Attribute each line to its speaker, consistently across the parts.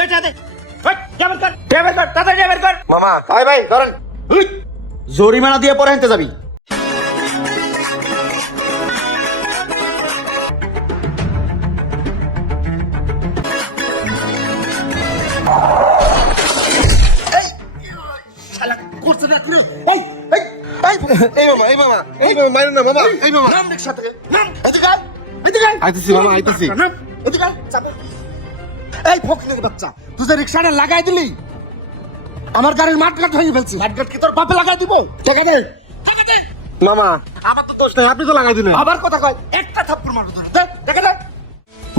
Speaker 1: দে টাকা দে ওই, কর যা কর তাড়াতাড়ি যা কর
Speaker 2: মামা
Speaker 1: ভাই ভাই ধরেন। জরিমানা দিয়ে পরে হেনতে যাবি? এই,
Speaker 2: মামা এই মামা এই মামা মারেন না মামা এই মামা।
Speaker 1: নাম রিক্সা থেকে নাম। এদিকে আয়, এদিকে আয়।
Speaker 2: আইতেছি মামা আইতেছি।
Speaker 1: নাম, এদিকে চাপে। এই ফকিরের বাচ্চা তুই যে রিক্সাটা লাগাই দিলি আমার গাড়ির মাঠঘাট ভেঙে ফেলছি। মাঠঘাট কি তোর বাপে লাগাই দিব? টাকা দে। টাকা দে।
Speaker 2: মামা। আমার তো দোষ নাই আপনি তো লাগাই দিলেন।
Speaker 1: আবার কথা কয় একটা থাপ্পড় মারো ধরে দে টাকা দে।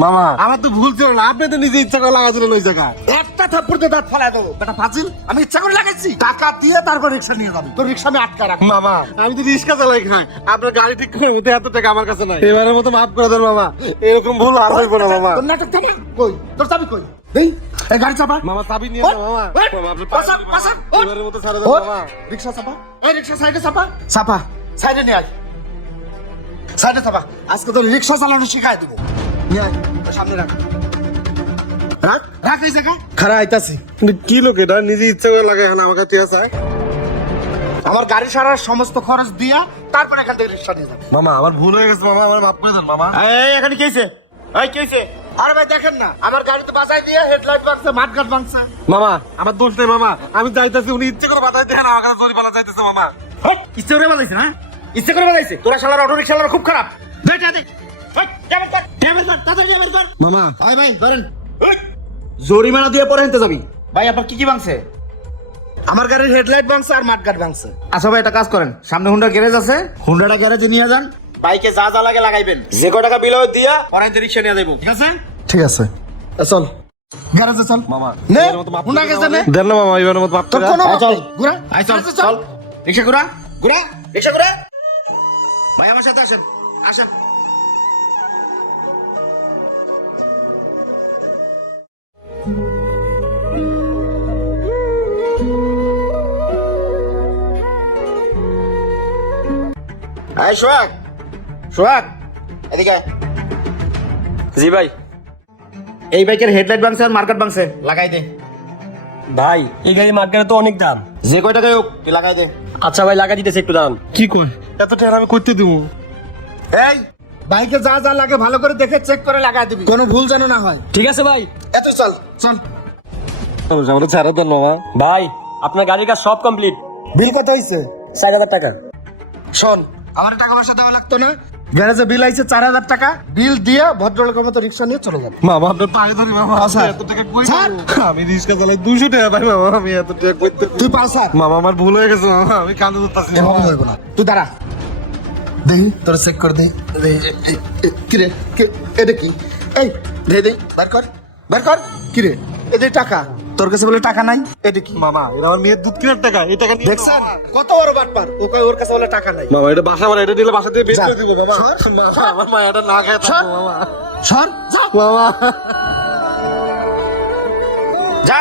Speaker 2: মামা। আমার তো ভুল ছিল না আপনি তো নিজে ইচ্ছা করে লাগাই দিলেন ওই জায়গায়।
Speaker 1: একটা থাপ্পড় দিয়ে দাঁত ফেলাই দেবো। বেটা ফাজিল আমি ইচ্ছা করে লাগাইছি। টাকা দিয়ে তারপর রিক্সা নিয়ে যাবি। তোর রিক্সা আমি আটকা রাখ
Speaker 2: মামা। আমি তো রিক্সা চালাই খাই আপনার গাড়ি ঠিক করে মতো এত টাকা আমার কাছে নাই। এবারের মতো মাফ করে দেন মামা। এরকম ভুল আর হইব না মামা।
Speaker 1: তোর নাটক থাকি কই? তোর চাবি কই? দেই। এই গাড়ি চাপা।
Speaker 2: মামা চাবি নিয়ে না মামা। মামা আপনি মামা।
Speaker 1: ওঠ,
Speaker 2: এবারের মতো দেন
Speaker 1: ওঠ।
Speaker 2: মামা।
Speaker 1: রিক্সা চাপা। এই রিক্সা সাইডে চাপা। চাপা। সাইডে নিয়ে আয়। সাইডে চাপা। আজকে তো রিক্সা চালানো শিখাই দেবো। নিয়ে আয়। তোর সামনে রাখ। রাখ? রাখ এই জায়গায়
Speaker 2: খারাপ আইতাছি। কিন্তু কি লোক এটা? নিজে ইচ্ছা করে লাগাই এখন আমার কাছে আছে
Speaker 1: আমার গাড়ি সারার সমস্ত খরচ দিয়া তারপর এখান থেকে রিক্সা নিয়ে যাবে।
Speaker 2: মামা আমার ভুল হয়ে গেছে মামা আমার মাফ করে দেন মামা।
Speaker 1: এই এখানে কি এই কি আরে ভাই দেখেন না আমার গাড়িতে বাঁচাই দিয়ে হেডলাইট ভাঙছে মাঠঘাট ভাঙছে
Speaker 2: মামা। আমার দোষ নেই মামা। আমি যাইতাছি উনি ইচ্ছে করে বাতাই দেখেন আমার কাছে জরিমানা চাইতেছে মামা।
Speaker 1: ইচ্ছে করে বাজাইছে না? ইচ্ছে করে বাজাইছে তোরা শালার অটো রিক্সালার খুব খারাপ। দে দে কর, যা কর, তাড়াতাড়ি যা কর।
Speaker 2: মামা।
Speaker 1: ভাই ভাই ধরেন। জরিমানা দিয়ে পরে নিতে যাবি। ভাই আপনার কি কি ভাঙছে? আমার গাড়ির হেডলাইট ভাঙছে আর মাঠঘাট ভাঙছে। আচ্ছা ভাই একটা কাজ করেন। সামনে হুন্ডা গ্যারেজ আছে। হুন্ডাটা গ্যারেজে নিয়ে যান। বাইকে যা যা লাগে লাগাইবেন। যে কয় টাকা বিল হয় দিয়া পরাইতে রিক্সা নিয়ে যাব ঠিক আছে?
Speaker 2: ঠিক আছে।
Speaker 1: চল। গ্যারেজে চল।
Speaker 2: মামা
Speaker 1: নে। হুন্ডা গেছে নে।
Speaker 2: দেন না মামা এবারের মতো
Speaker 1: তোর কোনো চল। ঘুরা। আয় চল। চল। রিক্সা ঘুরা। ঘুরা। রিক্সা ঘুরা। ভাই আমার সাথে আসেন। আসেন। আয় সোহাগ। সোহাগ। এদিকে
Speaker 3: জি ভাই।
Speaker 1: এই বাইকের হেডলাইট ভাঙছে আর মার্কেট ভাঙছে। লাগাই দে।
Speaker 3: ভাই এই গাড়ি মার্কেটে তো অনেক দাম।
Speaker 1: যে কয় টাকায় হোক তুই লাগাই দে।
Speaker 3: আচ্ছা ভাই লাগা দিতেছে একটু দাঁড়ান।
Speaker 2: কি কয়? এত টাকা আমি করতে দিব।
Speaker 1: এই। বাইকে যা যা লাগে ভালো করে দেখে চেক করে লাগাই দিবি। কোনো ভুল যেন না হয়।
Speaker 3: ঠিক আছে ভাই।
Speaker 1: এত চল। চল।
Speaker 2: আমরা ছাড়া দেন মামা
Speaker 3: ভাই আপনার গাড়ির কাজ সব কমপ্লিট
Speaker 1: বিল কত হয়েছে চার হাজার টাকা। শোন। আমার টাকা পয়সা দেওয়া লাগতো না। গ্যারেজে বিল আইছে চার হাজার টাকা। বিল দিয়ে ভদ্রলোকের মতো রিক্সা নিয়ে চলে যাবে।
Speaker 2: মামা আপনার পায়ে ধরি মামা
Speaker 1: আচ্ছা।
Speaker 2: এত টাকা কই আমি রিক্সা চালাই দুশো টাকা পাই মামা আমি এত টাকা করতে
Speaker 1: তুই পালসার
Speaker 2: মামা আমার ভুল হয়ে গেছে মামা আমি কান্দে ধরতেছি
Speaker 1: এভাবে হইব না। তুই দাঁড়া। দেখি তোর চেক করে দে কি রে? কে- এটা কি? এই দে দে বের কর। বের কর। কি রে এদের টাকা। তোর কাছে বলে টাকা নাই? এটা কি?
Speaker 2: মামা এটা আমার মেয়ের দুধ কেনার টাকা এই টাকা
Speaker 1: দেখছেন? কত বড় বাটপার। ও কয় ওর কাছে বলে টাকা নাই।
Speaker 2: মামা এটা বাসা আমার এটা দিলে বাসা দিয়ে বের করে দিব মামা। আমার মা এটা না খায়
Speaker 1: সর।
Speaker 2: মামা।
Speaker 1: সর। যা
Speaker 2: মামা।
Speaker 1: যা।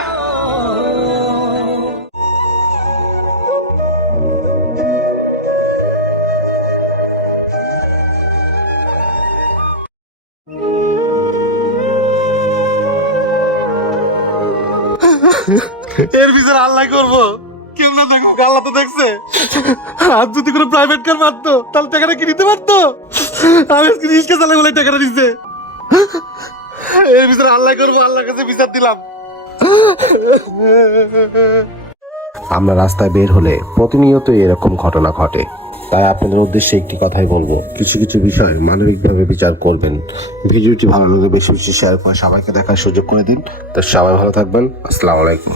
Speaker 2: এর ভিতরে আল্লাহ করব। কেউ না দেখো আল্লাহ তো দেখছে। আর যদি কোনো প্রাইভেট কার মারতো, তাহলে টাকাটা কি নিতে পারতো? আমি রিক্সা চালাই বলে টাকাটা দিচ্ছে এর ভিতরে আল্লাহ করব, আল্লাহর কাছে বিচার দিলাম।
Speaker 4: আমরা রাস্তায় বের হলে প্রতিনিয়ত এরকম ঘটনা ঘটে। তাই আপনাদের উদ্দেশ্যে একটি কথাই বলব। কিছু কিছু বিষয় মানবিকভাবে বিচার করবেন। ভিডিওটি ভালো লাগলে বেশি বেশি শেয়ার করে সবাইকে দেখার সুযোগ করে দিন। তো সবাই ভালো থাকবেন। আসসালামু আলাইকুম।